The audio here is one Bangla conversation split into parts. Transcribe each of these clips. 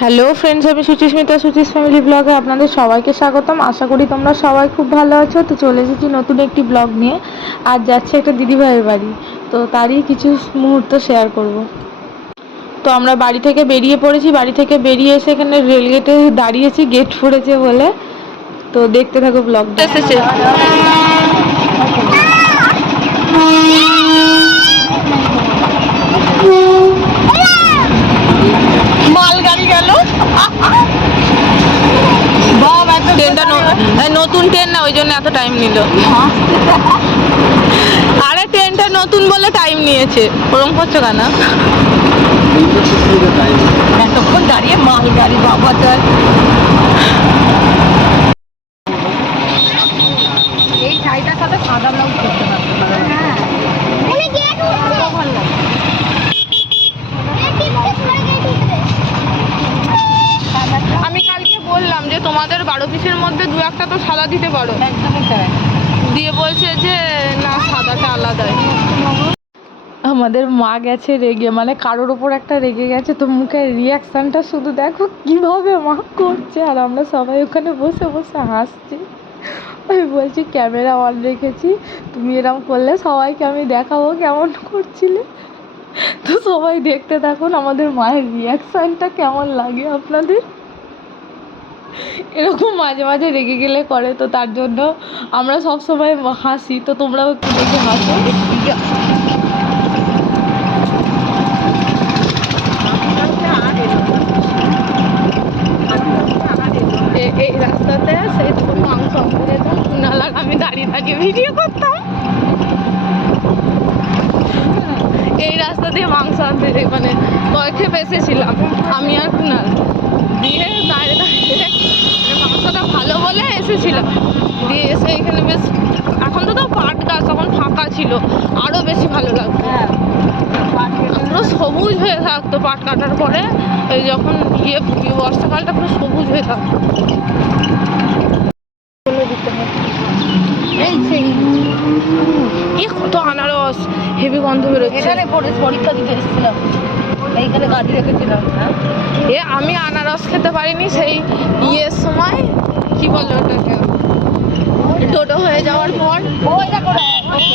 হ্যালো ফ্রেন্ডস, আমি সুচিস্মিতা, সুচিস ফ্যামিলি ব্লগে আপনাদের সবাইকে স্বাগতম। আশা করি তোমরা সবাই খুব ভালো আছো। তো চলে এসেছি নতুন একটি ব্লগ নিয়ে। আজ যাচ্ছে একটা দিদিভাইয়ের বাড়ি, তো তারই কিছু মুহূর্ত শেয়ার করব। তো আমরা বাড়ি থেকে বেরিয়ে পড়েছি। বাড়ি থেকে বেরিয়ে এসে এখানে রেলগেটে দাঁড়িয়েছি, গেট পড়েছে বলে। তো দেখতে থাকো ব্লগটা। এসেছে মালগাড়ি গেল। ট্রেনটা নতুন ট্রেন না, ওই জন্য এত টাইম নিল। আরে ট্রেনটা নতুন বলে টাইম নিয়েছে। ওরম করছো কেন? এতক্ষণ দাঁড়িয়ে মালগাড়ি বাবা চাল। এই শাড়িটার সাথে সাদা ব্লাউজ করতে পারতো না। আমি কালকে বললাম যে তোমাদের 12 পিসের মধ্যে 2-1টা তো সাদা দিতে পারো। একদমই তাই। দিয়ে বলছে যে না, সাদাটা আলাদাই। আমাদের মা গেছে রেগে, মানে কারোর ওপর একটা রেগে গেছে। তো মুখের রিয়াকশানটা শুধু দেখো কিভাবে মা করছে, আর আমরা সবাই ওখানে বসে বসে হাসছি। আমি বলছি ক্যামেরা অন রেখেছি, তুমি এরকম করলে সবাইকে আমি দেখাবো কেমন করছিলে। তো সবাই দেখতে থাকুন আমাদের মায়ের রিয়াকশানটা কেমন লাগে আপনাদের। এরকম মাঝে মাঝে রেগে গেলে করে, তো তার জন্য আমরা সব সময় হাসি। তো তোমরাও একটু দেখে হাসো। এই রাস্তাতে সেই মাংস আনতে যেতাম, কুনাল আর আমি দাঁড়িয়ে দাঁড়িয়ে ভিডিও করতাম। এই রাস্তা দিয়ে মাংস আনতে, মানে কয়েকটা এসেছিলাম আমি আর কুনাল। দিয়ে দাঁড়িয়ে দাঁড়িয়ে মাংসটা ভালো বলে এসেছিলাম। দিয়ে এসে এখানে বেশ, এখন তো পাট গাছ, তখন ফাঁকা ছিল, আরও বেশি ভালো লাগতো। পুরো সবুজ হয়ে থাকতো পাট কাটার পরে। এই যখন বর্ষাকালটা পুরো সবুজ হয়ে থাকতো। কত আনারস, হেভি গন্ধ বেরোচ্ছে। এখানে পরীক্ষা দিতে এসেছিলাম, এইখানে গাড়ি রেখেছিলাম। আমি আনারস খেতে পারিনি সেই সময়, কি বলে ওটাকে, টোটো হয়ে যাওয়ার পর। আমি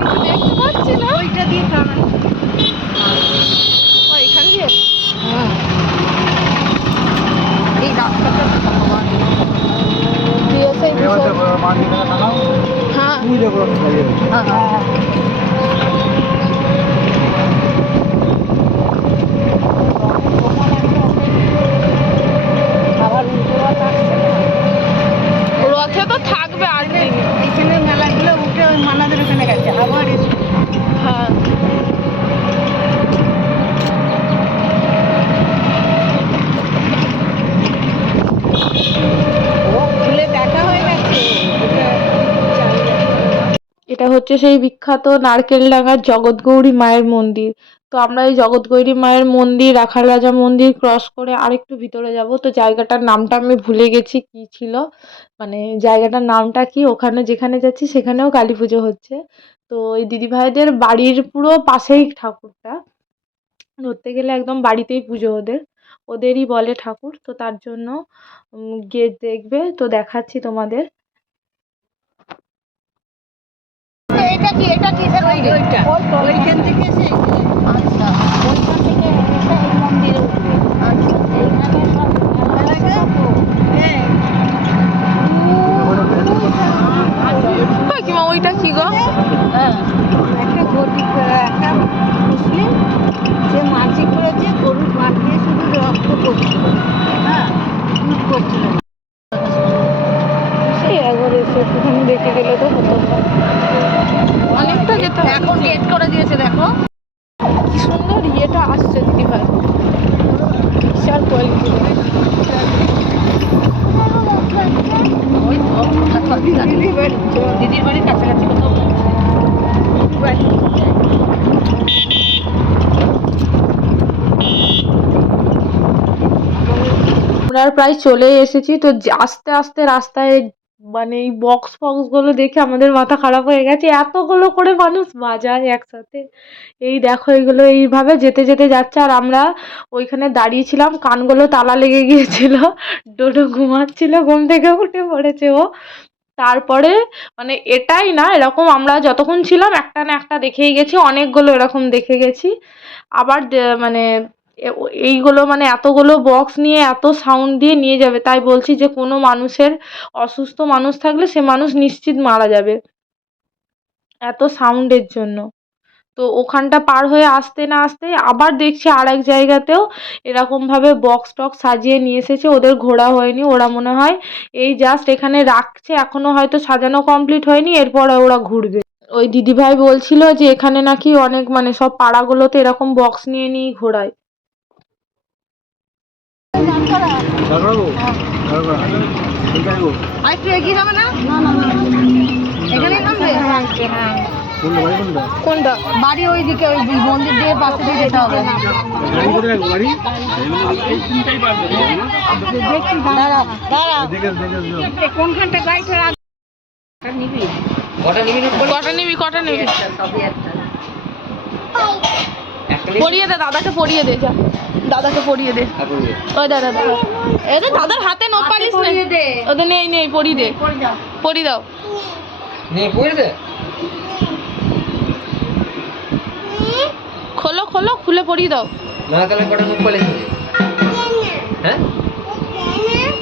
কিছু দেখতে পাচ্ছি না। ওইটা দিয়ে এখান দিয়ে এই রাস্তাটা রথে তো থাকবে। আর এখানে মেলাগুলো উঠে ওই মানাদের ওখানে গেছে আবার। হ্যাঁ, এটা হচ্ছে সেই বিখ্যাত নারকেলডাঙ্গার জগৎগৌরী মায়ের মন্দির। তো আমরা এই জগৎগৌরী মায়ের মন্দির, রাখাল রাজা মন্দির ক্রস করে আরেকটু ভিতরে যাব। তো জায়গাটার নামটা আমি ভুলে গেছি কি ছিল, মানে জায়গাটার নামটা কি। ওখানে যেখানে যাচ্ছি সেখানেও কালী পুজো হচ্ছে। তো এই দিদিভাইদের বাড়ির পুরো পাশেই ঠাকুরটা, ধরতে গেলে একদম বাড়িতেই পুজো ওদেরই বলে ঠাকুর। তো তার জন্য গিয়ে দেখবে। তো দেখাচ্ছি তোমাদের। এটা কি কিসের মন্দির? ওইখান থেকে এসে, আচ্ছা, ওইখান থেকে এসে এই মন্দিরে উঠবে। আচ্ছা, এইখানে সব কাকিমা ওইটা কি গো? একটা গরু, একটা মুসলিম যে মাঝি করেছে, গরুর পাট দিয়ে শুধু রক্ত করছিল। হ্যাঁ, করছিল। সেই একবার এসে একটুখানি দেখে গেলে তো হতো। অনেকটা যেতে, এখন গেট করে দিয়েছে। দেখো কি সুন্দর ইয়েটা আসছে দিদিভাই, বিশাল কোয়ালিটি। দিদির বাড়ির কাছাকাছি কোথাও। আমরা প্রায় চলে এসেছি। তো আস্তে আস্তে রাস্তায় মানে এই বক্স গুলো দেখে আমাদের মাথা খারাপ হয়ে গেছে, এতগুলো করে মানুষ বাজায় একসাথে। এই দেখো এগুলো এইভাবে যেতে যেতে যাচ্ছে, আর আমরা ওইখানে দাঁড়িয়েছিলাম, কানগুলো তালা লেগে গিয়েছিল। ডোডো ঘুমাচ্ছিল, ঘুম থেকে উঠে পড়েছে ও। তারপরে মানে এটাই না, এরকম আমরা যতক্ষণ ছিলাম একটা না একটা দেখেই গেছি, অনেকগুলো এরকম দেখে গেছি। আবার মানে এইগুলো মানে এতগুলো বক্স নিয়ে এত সাউন্ড দিয়ে নিয়ে যাবে, তাই বলছি যে কোনো মানুষের অসুস্থ মানুষ থাকলে সে মানুষ নিশ্চিত মারা যাবে এত সাউন্ডের জন্য। তো ওখানটা পার হয়ে আসতে না আসতে আবার দেখছি আর এক জায়গাতেও এরকম ভাবে বক্স টক্স সাজিয়ে নিয়ে এসেছে। ওদের ঘোরা হয়নি, ওরা মনে হয় এই জাস্ট এখানে রাখছে, এখনো হয়তো সাজানো কমপ্লিট হয়নি, এরপর ওরা ঘুরবে। ওই দিদিভাই বলছিল যে এখানে নাকি অনেক মানে সব পাড়াগুলোতে এরকম বক্স নিয়ে নিয়ে ঘোরায়। কোনটা বাড়ি? ওইদিকে ওই মন্দির দিয়ে পাশে দিয়ে যেতে হবে। কোনখানটা গাড়ি কটা নিবি? পরিয়ে দে দাদাকে, পরিয়ে দে, যা দাদাকে পরিয়ে দে। ওই দাদা এদের দাদার হাতে নোট পালিস দে, ওদের নেই পরিয়ে দে, পরিয়ে দাও, খোলো খুলে পরিয়ে দাও।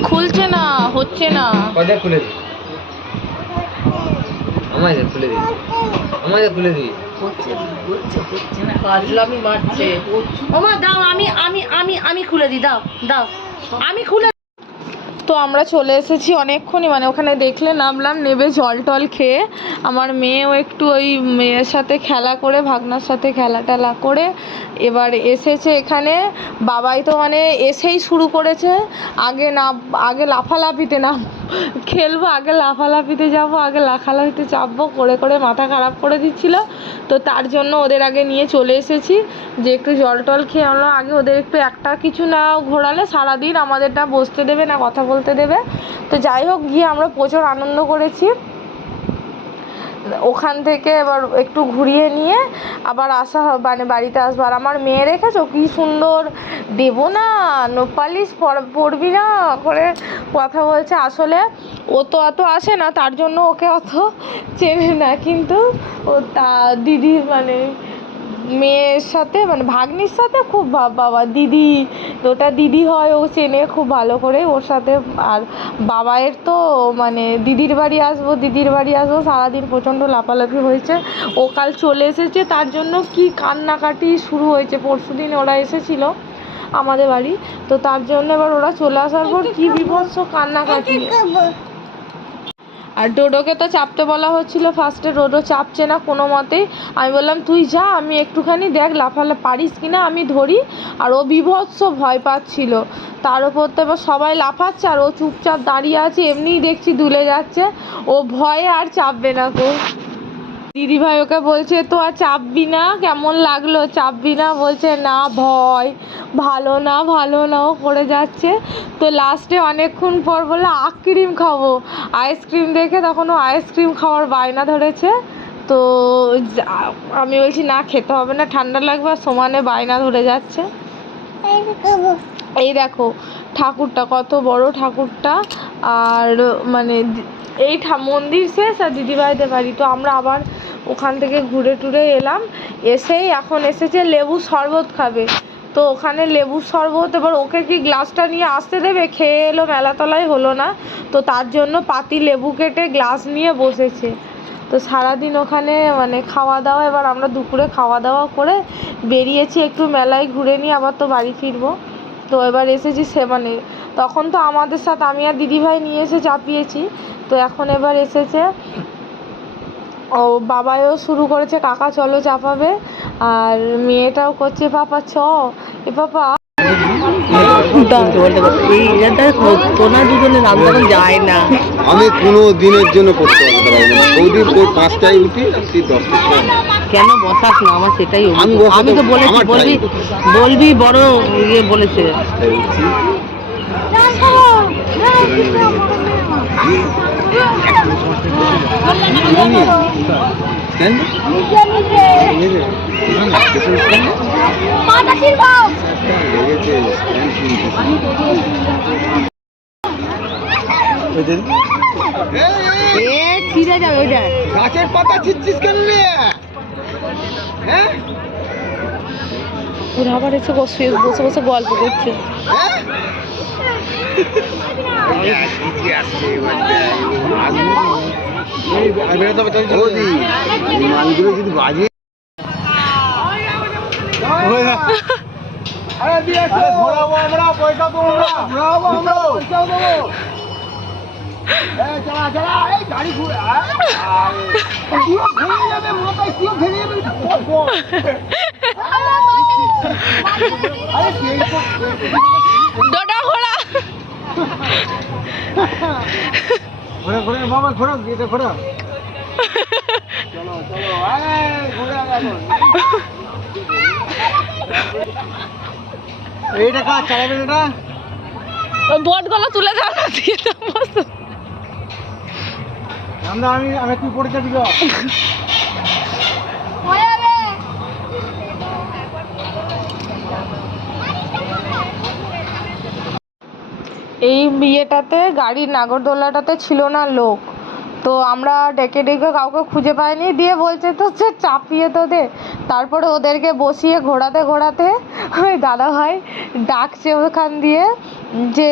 খুলছে না, হচ্ছে না। খুলে দি, আমাদের খুলে দি, খুলে দি। আমি খুলে দিই, দাও আমি খুলে। তো আমরা চলে এসেছি অনেকক্ষণই, মানে ওখানে দেখলে নামলাম, নেবে জল টল খেয়ে। আমার মেয়েও একটু ওই মেয়ের সাথে খেলা করে, ভাগনার সাথে খেলা টেলা করে এবার এসেছে এখানে। বাবাই তো মানে এসেই শুরু করেছে, আগে লাফালাফিতে না খেলবো, আগে লাফালাফিতে যাবো, আগে লাফালাফিতে চাপবো করে মাথা খারাপ করে দিচ্ছিল। তো তার জন্য ওদের আগে নিয়ে চলে এসেছি যে একটু জল টল খেয়ে আমরা আগে ওদের একটু একটা কিছু না ঘোরালে সারাদিন আমাদেরটা বসতে দেবে না কথা বলতে দেবে। তো যাই হোক, গিয়ে আমরা প্রচুর আনন্দ করেছি। ওখান থেকে এবার একটু ঘুরিয়ে নিয়ে আবার আসা মানে বাড়িতে আসবো। আর আমার মেয়ে রেখেছো কি সুন্দর, দেবো না নোপালিশ পরবি না করে কথা বলছে। আসলে ও তো অত আসে না, তার জন্য ওকে অত চেনে না, কিন্তু ও তা দিদির মানে মেয়ের সাথে মানে ভাগ্নির সাথে খুব বাবা দিদি, ওটা দিদি হয়, ও চেনে খুব ভালো করে ওর সাথে। আর বাবায়ের তো মানে দিদির বাড়ি আসবো সারাদিন প্রচণ্ড লাফালাফি হয়েছে। ও কাল চলে এসেছে, তার জন্য কি কান্নাকাটি শুরু হয়েছে। পরশুদিন ওরা এসেছিল আমাদের বাড়ি, তো তার জন্য এবার ওরা চলে আসার পর কি বিভৎস কান্নাকাটি। আর ডোডোকে তো চাপতে বলা হচ্ছিলো ফার্স্টে, ডোডো চাপছে না কোনো মতেই। আমি বললাম তুই যা, আমি একটুখানি দেখ লাফালা পারিস কিনা আমি ধরি। আর ও বিভৎস ভয় পাচ্ছিল, তার ওপর তো এবার সবাই লাফাচ্ছে আর ও চুপচাপ দাঁড়িয়ে আছে, এমনিই দেখছি দুলে যাচ্ছে, ও ভয়ে আর চাপবে না। তো দিদিভাই ওকে বলছে তো আর চাপবি না, কেমন লাগলো, চাপবি না? বলছে না ভয়, ভালো না ও করে যাচ্ছে। তো লাস্টে অনেকক্ষণ পর বলে আইসক্রিম খাবো, আইসক্রিম দেখে তখন ও আইসক্রিম খাওয়ার বায়না ধরেছে। তো আমি বলছি না খেতে হবে না, ঠান্ডা লাগবে, আর সমানে বায়না ধরে যাচ্ছে। এই দেখো ঠাকুরটা কত বড় ঠাকুরটা, আর মানে এই মন্দির শেষ আর দিদিভাইদের বাড়ি। তো আমরা আবার ওখান থেকে ঘুরে টুরে এলাম, এসেই এখন এসেছে লেবু শরবত খাবে। তো ওখানে লেবু শরবত, এবার ওকে কি গ্লাসটা নিয়ে আসতে দেবে, খেয়ে এলো মেলাতলায়, হলো না, তো তার জন্য পাতি লেবু কেটে গ্লাস নিয়ে বসেছে। তো সারাদিন ওখানে মানে খাওয়া দাওয়া, এবার আমরা দুপুরে খাওয়া দাওয়া করে বেরিয়েছি একটু মেলায় ঘুরে নিয়ে আবার তো বাড়ি ফিরবো। তো এবার এসেছি সে মানে তখন তো আমাদের সাথে আমি আর দিদিভাই নিয়ে এসে চাপিয়েছি, তো এখন এবার এসেছে ও, বাবাও শুরু করেছে কাকা চলো চাপাবে, আর মেয়েটাও করছে পাপা চ এ পাপা। আমি কোনো দিনের জন্য করতে পারবো না, ওদের 5টায় উঠি, 10টায়। কেন বসাস না, আমার সেটাই আমি তো বলেছি, বলবি বড় ইয়ে বলেছে। ছিঁড়ে যাবে ওইটা। গাছের পাতা ছিঁচ্ছিস কেন রে? হ্যাঁ ওরা আবার এসে বসে বসে বসে গল্প করছে। মালগুলো যদি বাজে ঘোরাবো আমরা, পয়সা দেবো আমরা, ঘোরাবো আমরা, পয়সাও দেবো। চালা চালা, এই গাড়ি ঘুরে ভেঙে যাবে, মাথায় কিও ভেঙে যাবে। ডোডা ঘোড়া ঘোরা ঘোরা বাবা, ঘোরা এটা ঘোরা। চলো চলো, ঘুরে এখন এইটা কাজ চালাবেন এটা। বটগুলো তুলে দাও না, দিয়ে দাও বসে। আমি তুই পড়ে যাবি। এই বিয়েটাতে গাড়ির নাগরদোলাটাতে ছিল না লোক, তো আমরা ডেকে ডেকে কাউকে খুঁজে পাইনি, দিয়ে বলছে তো সে চাপিয়ে তো দে। তারপরে ওদেরকে বসিয়ে ঘোরাতে ঘোরাতে ওই দাদাভাই ডাকছে ওখান দিয়ে যে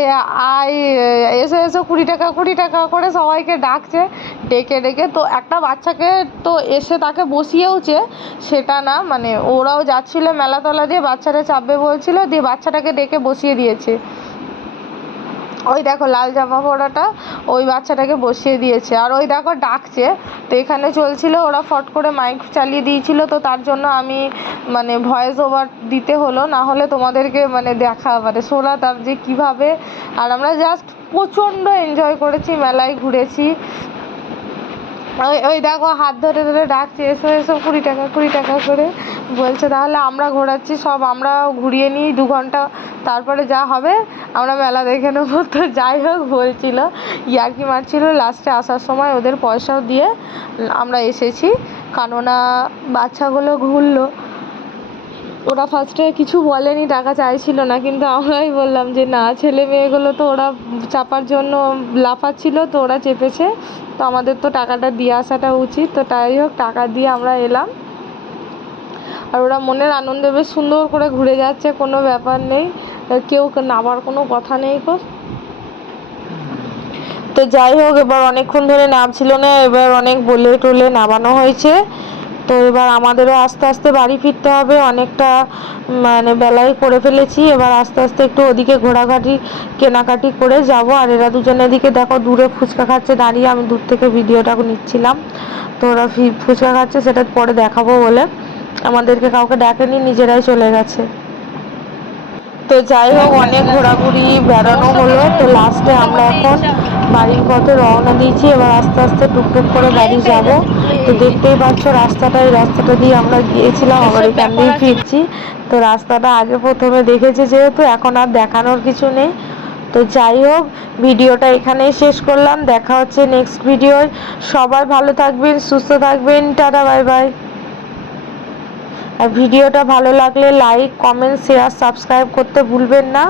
আয় এসো এসো, 20 টাকা করে সবাইকে ডাকছে ডেকে ডেকে। তো একটা বাচ্চাকে তো এসে তাকে বসিয়েওছে, সেটা না, মানে ওরাও যাচ্ছিলো মেলাতলা দিয়ে, বাচ্চাটা চাপবে বলছিল, দিয়ে বাচ্চাটাকে ডেকে বসিয়ে দিয়েছে। ওই দেখো লাল জামা পরাটা ওই বাচ্চাটাকে বসিয়ে দিয়েছে, আর ওই দেখো ডাকছে। তো এখানে চলছিল, ওরা ফট করে মাইক চালিয়ে দিয়েছিল, তো তার জন্য আমি মানে ভয়েস ওভার দিতে হলো, না হলে তোমাদেরকে মানে শোনাতাম যে কীভাবে। আর আমরা জাস্ট প্রচণ্ড এনজয় করেছি, মেলায় ঘুরেছি। ওই ওই দেখো হাত ধরে ধরে ডাকছে, এসো এসো, 20 টাকা করে বলছে। তাহলে আমরা ঘোরাচ্ছি, সব আমরা ঘুরিয়ে নিই 2 ঘন্টা, তারপরে যা হবে আমরা মেলা দেখে নেবো। তো যাই হোক বলছিল, ইয়ার্কি মারছিল, লাস্টে আসার সময় ওদের পয়সাও দিয়ে আমরা এসেছি, কেননা বাচ্চাগুলো ঘুরলো। ওরা ফার্স্টে কিছু বলেনি, টাকা চাইছিল না, কিন্তু আমরাই বললাম যে না, ছেলে মেয়েগুলো তো ওরা চাপার জন্য লাফাচ্ছিল, তো ওরা চেপেছে, তো আমাদের তো টাকাটা দিয়ে আসাটা উচিত। তো তাই হোক, টাকা দিয়ে আমরা এলাম, আর ওরা মনের আনন্দে বেশ সুন্দর করে ঘুরে যাচ্ছে, কোনো ব্যাপার নেই, কেউ নামার কোনো কথা নেই। তো যাই হোক, এবার অনেকক্ষণ ধরে নামছিল না, এবার অনেক বলে টলে নামানো হয়েছে। তো এবার আমাদেরও আস্তে আস্তে বাড়ি ফিরতে হবে, অনেকটা মানে বেলায় করে ফেলেছি। এবার আস্তে আস্তে একটু ওদিকে ঘোরাঘাটি কেনাকাটি করে যাব। আর এরা দুজনে এদিকে দেখো দূরে ফুচকা খাচ্ছে দাঁড়িয়ে, আমি দূর থেকে ভিডিওটা নিচ্ছিলাম। তো ওরা ফুচকা খাচ্ছে, সেটা পরে দেখাবো বলে আমাদেরকে কাউকে ডাকেনি, নিজেরাই চলে গেছে। তো যাই হোক, অনেক ঘোরাঘুরি বেড়ানো হলো, তো লাস্টে আমরা এখন বাড়ির পথে রওনা দিয়েছি। এবার আস্তে আস্তে টুকটুক করে বাড়ি যাব। তো দেখতেই পাচ্ছ এই রাস্তাটা দিয়ে আমরা গিয়েছিলাম, আবার এখান দিয়ে ফিরছি। তো রাস্তাটা আগে প্রথমে দেখেছি যেহেতু, এখন আর দেখানোর কিছু নেই। তো যাই হোক, ভিডিওটা এখানেই শেষ করলাম, দেখা হচ্ছে নেক্সট ভিডিওয়। সবাই ভালো থাকবেন, সুস্থ থাকবেন, টাটা বাই বাই। আর ভিডিওটা ভালো লাগলে লাইক, কমেন্ট, শেয়ার, সাবস্ক্রাইব করতে ভুলবেন না।